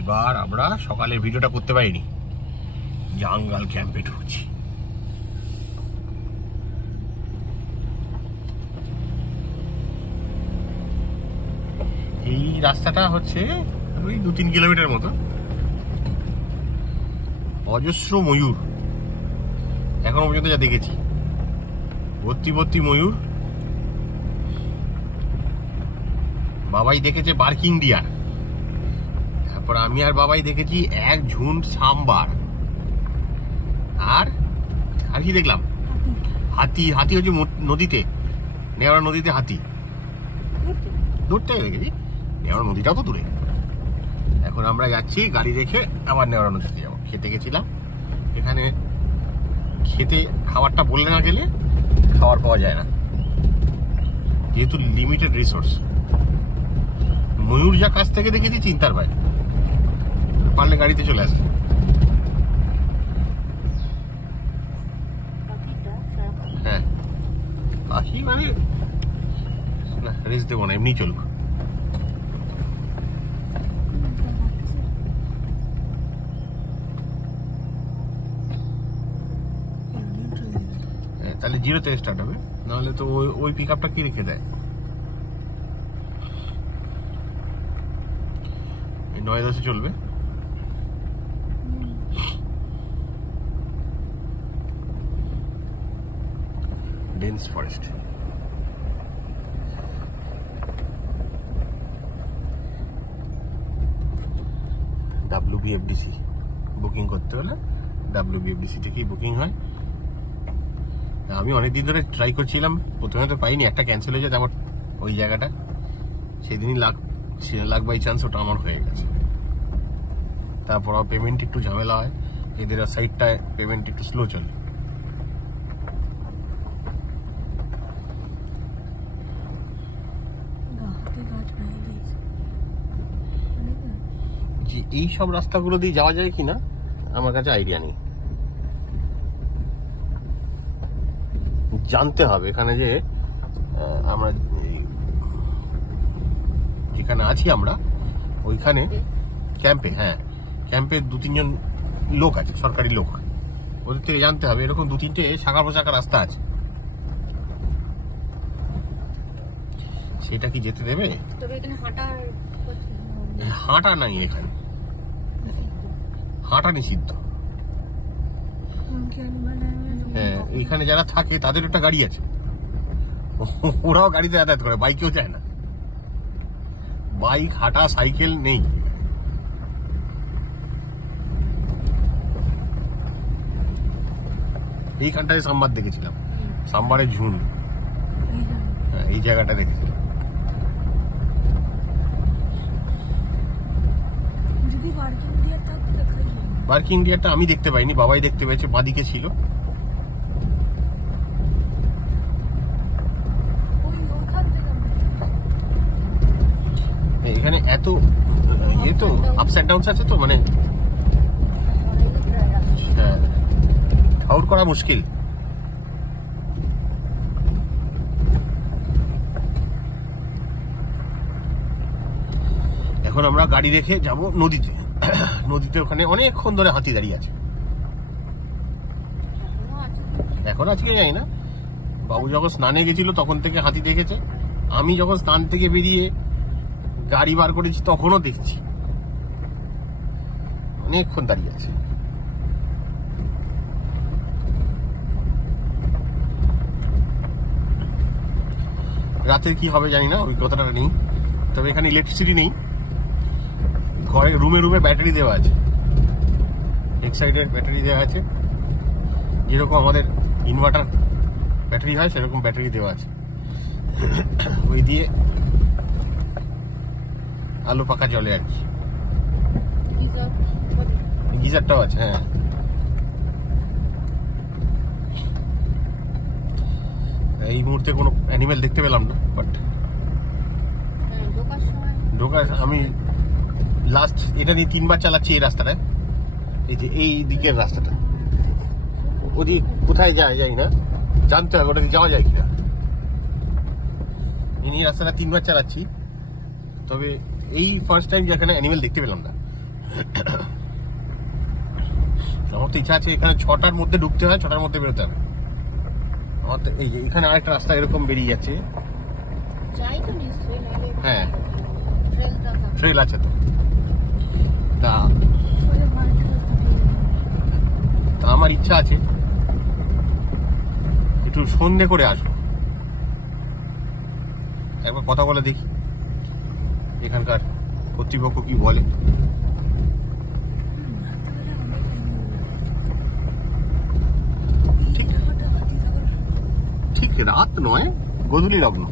এবার আমরা সকালের ভিডিওটা করতে পারিনি, জঙ্গল ক্যাম্পে ঢুকছি। এই রাস্তাটা হচ্ছে ওই 2-3 কিলোমিটার মতো। অজস্র ময়ূর এখনো পর্যন্ত যা দেখেছি, ভর্তি ভর্তি ময়ূর। বাবাই দেখেছে বার্কিং ডিয়ার, তারপর আমি আর বাবাই দেখেছি এক ঝুন্ড সাম্বার। আর আর কি দেখলাম, হাতি। হাতি হচ্ছে নদীতে, নেওয়ারা নদীতে হাতি। দূর থেকে দেখেছি, নেওয়ারা নদীটাও তো দূরে। এখন আমরা যাচ্ছি গাড়ি রেখে আবার নেওয়ারা নদীতে যাবো। খেতে গেছিলাম, এখানে খেতে খাবারটা বললে না গেলে খাবার পাওয়া যায় না, যেহেতু লিমিটেড রিসোর্স। ময়ূর যা কাছ থেকে দেখেছি চিন্তার বাইরে, পারলে গাড়িতে চলে আসবে। হ্যাঁ, পাখি মানে না, রেস্ট দেবো না, এমনি চলবো। তাহলে 0 থেকে স্টার্ট হবে, নাহলে তো ওই পিক আপটা কি রেখে দেয়। 9-10 চলবে। Dense forest. WBFDC বুকিং করতে হলে WBFDC থেকেই বুকিং হয়। আমি অনেকদিন ধরে ট্রাই করছিলাম, প্রথমে তো পাইনি, একটা ক্যান্সেল হয়ে যেত আমার ওই জায়গাটা। সেদিনই লাখ বাই চান্স ওটা আমার হয়ে গেছে। তারপর পেমেন্ট একটু ঝামেলা হয়, এদের সাইডটায় পেমেন্ট একটু স্লো চলে। যে এই সব রাস্তাগুলো দিয়ে যাওয়া যায় কিনা আমার কাছে আইডিয়া নেই, জানতে হবে। এখানে যে আমরা যেখানে আছি আমরা, ওইখানে ক্যাম্পে, হ্যাঁ ক্যাম্পে 2-3 জন লোক আছে, সরকারি লোক, ওদের থেকে জানতে হবে। এরকম 2-3টে শাখা প্রশাখা রাস্তা আছে, সেটা কি যেতে দেবে? হাঁটা নাই এখানে, হাঁটা নিষিদ্ধ। হ্যাঁ, এইখানে যারা থাকে তাদের একটা গাড়ি আছে, ওরাও গাড়িতে যাতায়াত করে, বাইকেও যায় না। বাইক, হাঁটা, সাইকেল নেই। এইখানটায় সাম্বার দেখেছিলাম, সাম্বারের ঝুন্ড। হ্যাঁ, এই জায়গাটা দেখেছিলাম। পার্কিং ডিয়ারটা আমি দেখতে পাইনি, বাবাই দেখতে পেয়েছে, বাঁদিকে ছিল। এখানে এত ইয়ে তো আপস এন্ড ডাউনস আছে তো, মানে আউট করা মুশকিল। এখন আমরা গাড়ি রেখে যাব নদীতে। নদীতে ওখানে অনেকক্ষণ ধরে হাতি দাঁড়িয়ে আছে। এখন আজকে যাই না, বাবু যখন স্নানে গেছিল তখন থেকে হাতি দেখেছে। আমি যখন স্নান থেকে বেরিয়ে গাড়ি বার করেছি তখনও দেখছি অনেকক্ষণ দাঁড়িয়ে আছে। রাতে কি হবে জানি না, অভিজ্ঞতাটা নেই। তবে এখানে ইলেকট্রিসিটি নেই, ঘরে রুমে রুমে ব্যাটারি দেওয়া আছে, এক সাইডের ব্যাটারি দেওয়া আছে, যেরকম আমাদের ইনভার্টার ব্যাটারি হয় সেরকম ব্যাটারি দেওয়া আছে। ওই দিয়ে আলু পাকা জলে আর কি। গিজারটাও আছে, হ্যাঁ। এই মুহূর্তে কোনো অ্যানিমেল দেখতে পেলাম না, বাট ঢোকার আমি লাস্ট এটা নিয়ে 3বার চালাচ্ছি এই রাস্তাটায়। এই যে এই দিকের রাস্তাটা, ওদিকে কোথায় যায় যাই না, জানতে হবে ওটা কি যাওয়া যায় কিনা। এই রাস্তাটা 3বার চালাচ্ছি, তবে এই ফার্স্ট টাইম যেখানে অ্যানিমেল দেখতে পেলাম না। আমার তো ইচ্ছা আছে এখানে 6টার মধ্যে ঢুকতে হয়, 6টার মধ্যে বেরোতে হবে। আমার তো এই যে এখানে আরেকটা রাস্তা এরকম বেরিয়ে যাচ্ছে। হ্যাঁ, ট্রেল আছে তো। তা আমার ইচ্ছা আছে একটু সন্ধে করে আসবো, একবার কথা বলে দেখি এখানকার কর্তৃপক্ষ কি বলে। ঠিক রাত নয়, গোধূলি লগ্ন,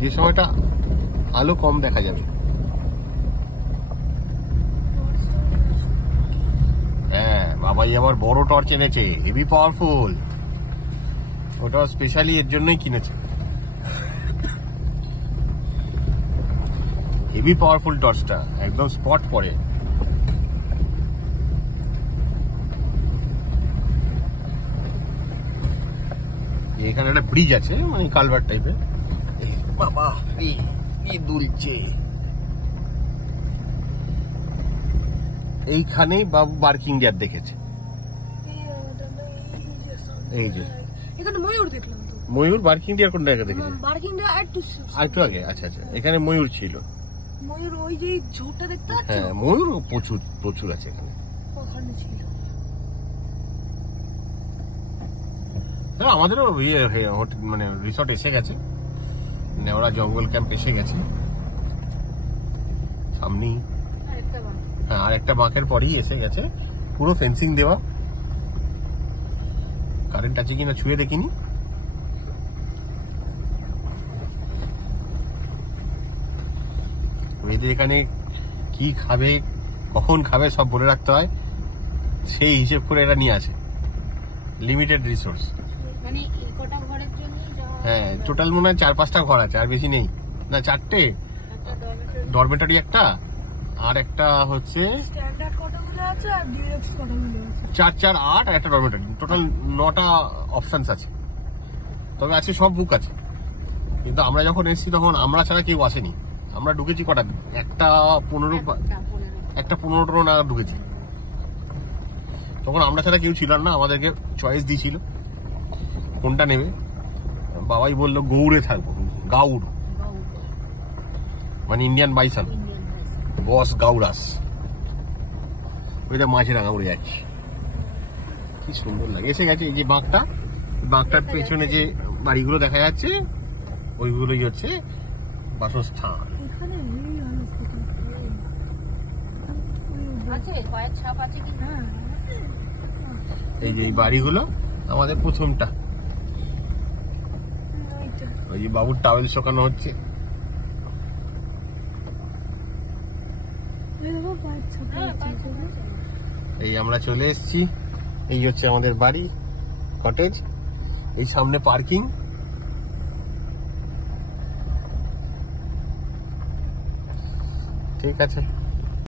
যে সময়টা আলো কম দেখা যাবে। হ্যাঁ, বাবাই আবার বড় টর্চ এনেছে, হেভি পাওয়ারফুল। ওটা স্পেশালি এর জন্যই কিনেছে, হেভি পাওয়ারফুল টর্চটা, একদম স্পট পড়ে। এখানে একটা ব্রিজ আছে, মানে কালভার্ট টাইপের। বাবা কি দুলছে। এইখানেই বাবু বার্কিং ডিয়ার দেখেছে। এই যে এখানে ময়ূর দেখলাম তো। ময়ূর বার্কিং ডিয়ার কোন জায়গা দেখেছে? বার্কিং ডিয়ার একটু আগে। আচ্ছা আচ্ছা, এখানে ময়ূর ছিল। ময়ূর ওই যে ঝোঁটটা দেখতে পাচ্ছ? হ্যাঁ, ময়ূর প্রচুর প্রচুর আছে এখানে। ওখানে ছিল। আমাদেরও মানে রিসর্ট এসে গেছে, নেওড়া জঙ্গল ক্যাম্প এসে গেছে সামনেই। হ্যাঁ, আর একটা বাঁকের পরেই এসে গেছে, পুরো ফেন্সিং দেওয়া। কারেন্ট আছে কিনা ছুঁয়ে দেখিনি। মেয়েদের এখানে কি খাবে, কখন খাবে সব বলে রাখতে হয়, সেই হিসেব করে এরা নিয়ে আসে। Limited resource. হ্যাঁ, টোটাল মনে হয় 4-5টা ঘর আছে, আর বেশি নেই। না, 4টে ডরমেটরি, একটা আর একটা হচ্ছে 4-4-8 আর একটা ডরমেটরি। টোটাল 9টা অপশনস আছে। তবে আছে সব বুক আছে, কিন্তু আমরা যখন এসেছি তখন আমরা ছাড়া কেউ আসেনি। আমরা ঢুকেছি কটা, 1:15 নাগাদ ঢুকেছি। তখন আমরা ছাড়া কেউ ছিল না, আমাদেরকে চয়েস দিয়েছিল কোনটা নেবে। বাবাই বললো গৌড়ে থাকবো। গাউড় মানে ইন্ডিয়ান বাইসন, বস গাউরাস। ওইটা মাঝরাঙা উড়ে যাচ্ছে, কি সুন্দর লাগে। এসে গেছে এই যে বাঁকটার পেছনে যে বাড়িগুলো দেখা যাচ্ছে, ওইগুলোই হচ্ছে বাসস্থান। এই যে বাড়িগুলো আমাদের প্রথমটা। ওই যে বাবুর টাওয়েল শোকানো হচ্ছে। এই আমরা চলে এসেছি, এই হচ্ছে আমাদের বাড়ি, কটেজ। এই সামনে পার্কিং। ঠিক আছে।